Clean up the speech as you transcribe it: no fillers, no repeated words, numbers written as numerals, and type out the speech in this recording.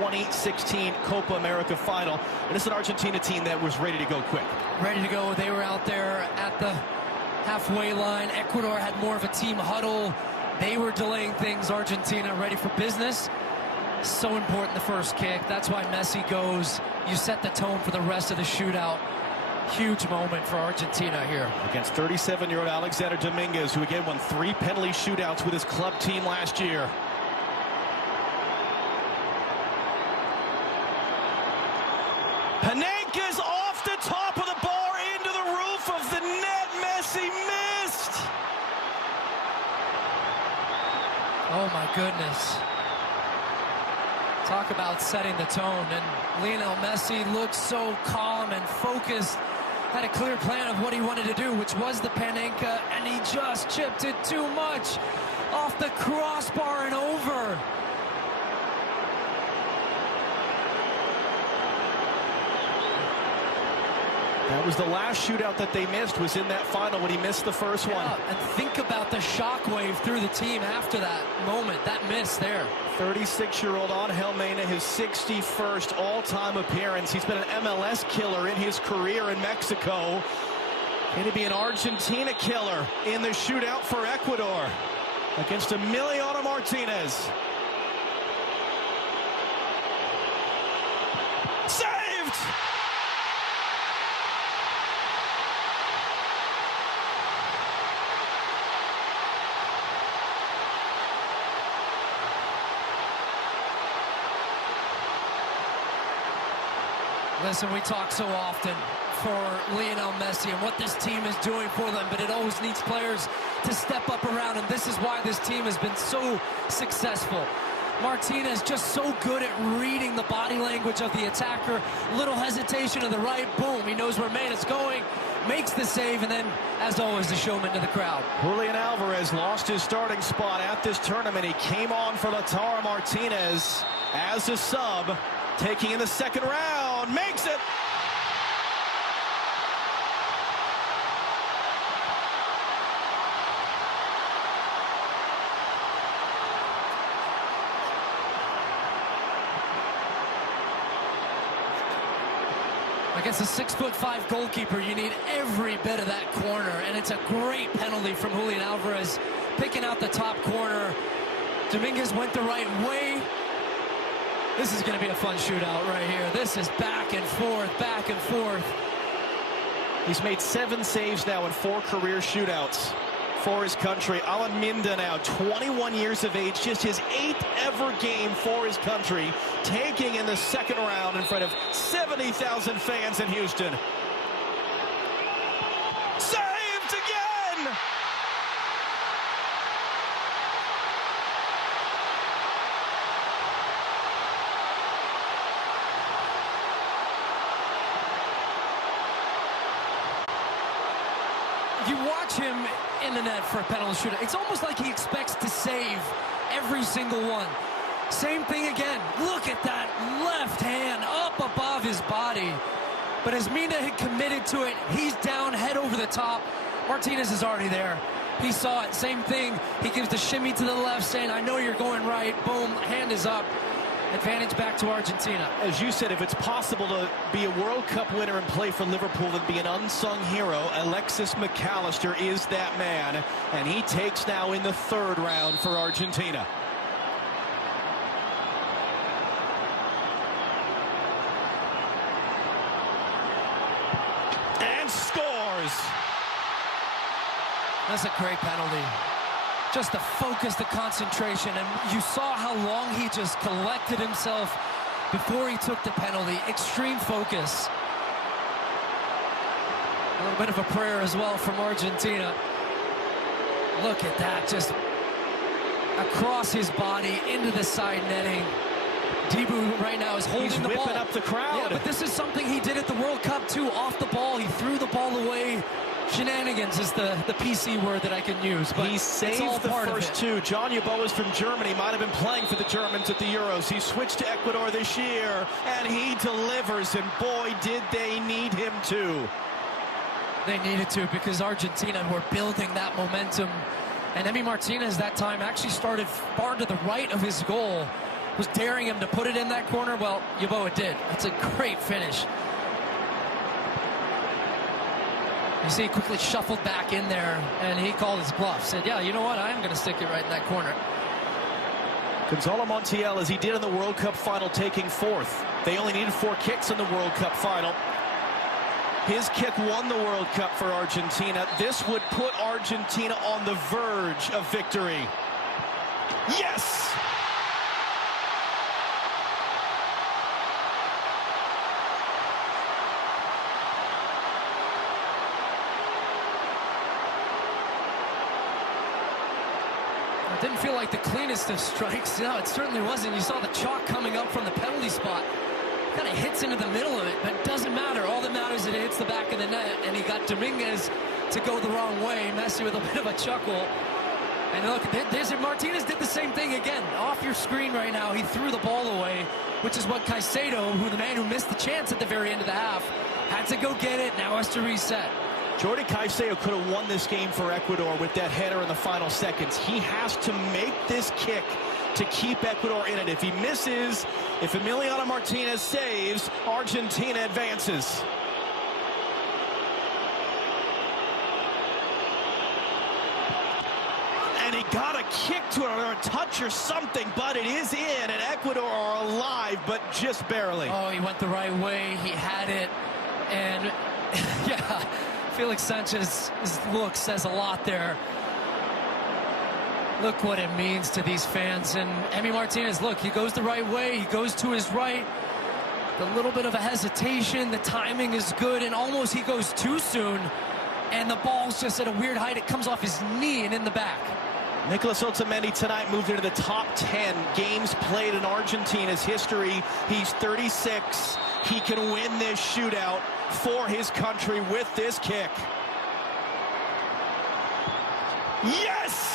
2016 Copa America final. And it's an Argentina team that was ready to go quick. Ready to go. They were out there at the halfway line. Ecuador had more of a team huddle. They were delaying things. Argentina ready for business. So important, the first kick. That's why Messi goes. You set the tone for the rest of the shootout. Huge moment for Argentina here. Against 37-year-old Alexander Dominguez, who again won 3 penalty shootouts with his club team last year. Panenka's off the top of the bar into the roof of the net. Messi missed. Oh my goodness. Talk about setting the tone. And Lionel Messi looked so calm and focused. Had a clear plan of what he wanted to do, which was the Panenka, and he just chipped it too much off the crossbar and over. That was the last shootout that they missed, was in that final when he missed the first one. And think about the shockwave through the team after that moment, that miss there. 36-year-old Angel Mena, his 61st all-time appearance. He's been an MLS killer in his career in Mexico. Going to be an Argentina killer in the shootout for Ecuador against Emiliano Martinez. Saved! Listen, we talk so often for Lionel Messi and what this team is doing for them, but it always needs players to step up around, and this is why this team has been so successful. Martinez just so good at reading the body language of the attacker. Little hesitation to the right, boom, he knows where Mena's going, makes the save, and then, as always, the showman to the crowd. Julian Alvarez lost his starting spot at this tournament. He came on for Lautaro Martinez as a sub, taking in the second round, makes it. Against a 6'5" goalkeeper, you need every bit of that corner, and it's a great penalty from Julian Alvarez, picking out the top corner. Dominguez went the right way. This is going to be a fun shootout right here. This is back and forth, back and forth. He's made 7 saves now in 4 career shootouts for his country. Alan Minda now, 21 years of age, just his 8th ever game for his country, taking in the second round in front of 70,000 fans in Houston. Saved again! You watch him in the net for a penalty shootout. It's almost like he expects to save every single one. Same thing again. Look at that left hand up above his body. But as Mina had committed to it, he's down, head over the top. Martinez is already there. He saw it. Same thing. He gives the shimmy to the left, saying, I know you're going right. Boom, hand is up. Advantage back to Argentina. As you said, if it's possible to be a World Cup winner and play for Liverpool and be an unsung hero, Alexis McAllister is that man, and he takes now in the 3rd round for Argentina. And scores! That's a great penalty. Just the focus, the concentration, and you saw how long he just collected himself before he took the penalty. Extreme focus. A little bit of a prayer as well from Argentina. Look at that, just across his body into the side netting. Dibu right now is holding the ball. He's whipping up the crowd. Yeah, but this is something he did at the World Cup too. Off the ball, he threw the ball away. Shenanigans is the PC word that I can use, but he saved the first 2. John Yeboah's from Germany, might have been playing for the Germans at the Euros. He switched to Ecuador this year, and he delivers, and boy, did they need him to. They needed to, because Argentina were building that momentum, and Emi Martinez that time actually started far to the right of his goal, was daring him to put it in that corner. Well, Yeboah did. That's a great finish. You see, he quickly shuffled back in there, and he called his bluff. Said, yeah, you know what? I am going to stick it right in that corner. Gonzalo Montiel, as he did in the World Cup final, taking fourth. They only needed 4 kicks in the World Cup final. His kick won the World Cup for Argentina. This would put Argentina on the verge of victory. Yes! It didn't feel like the cleanest of strikes. No, it certainly wasn't. You saw the chalk coming up from the penalty spot. Kind of hits into the middle of it, but it doesn't matter. All that matters is it hits the back of the net, and he got Dominguez to go the wrong way. Messi with a bit of a chuckle. And look, Martinez did the same thing again. Off your screen right now, he threw the ball away, which is what Caicedo, the man who missed the chance at the very end of the half, had to go get it. Now has to reset. Jordi Caicedo could have won this game for Ecuador with that header in the final seconds. He has to make this kick to keep Ecuador in it. If he misses, if Emiliano Martinez saves, Argentina advances. And he got a kick to it, or a touch or something, but it is in, and Ecuador are alive, but just barely. Oh, he went the right way. He had it, and yeah. Felix Sanchez's look says a lot there. Look what it means to these fans. And Emi Martinez, look, he goes the right way. He goes to his right. A little bit of a hesitation. The timing is good, and almost he goes too soon. And the ball's just at a weird height. It comes off his knee and in the back. Nicolas Otamendi tonight moved into the top 10 games played in Argentina's history. He's 36. He can win this shootout for his country with this kick. Yes!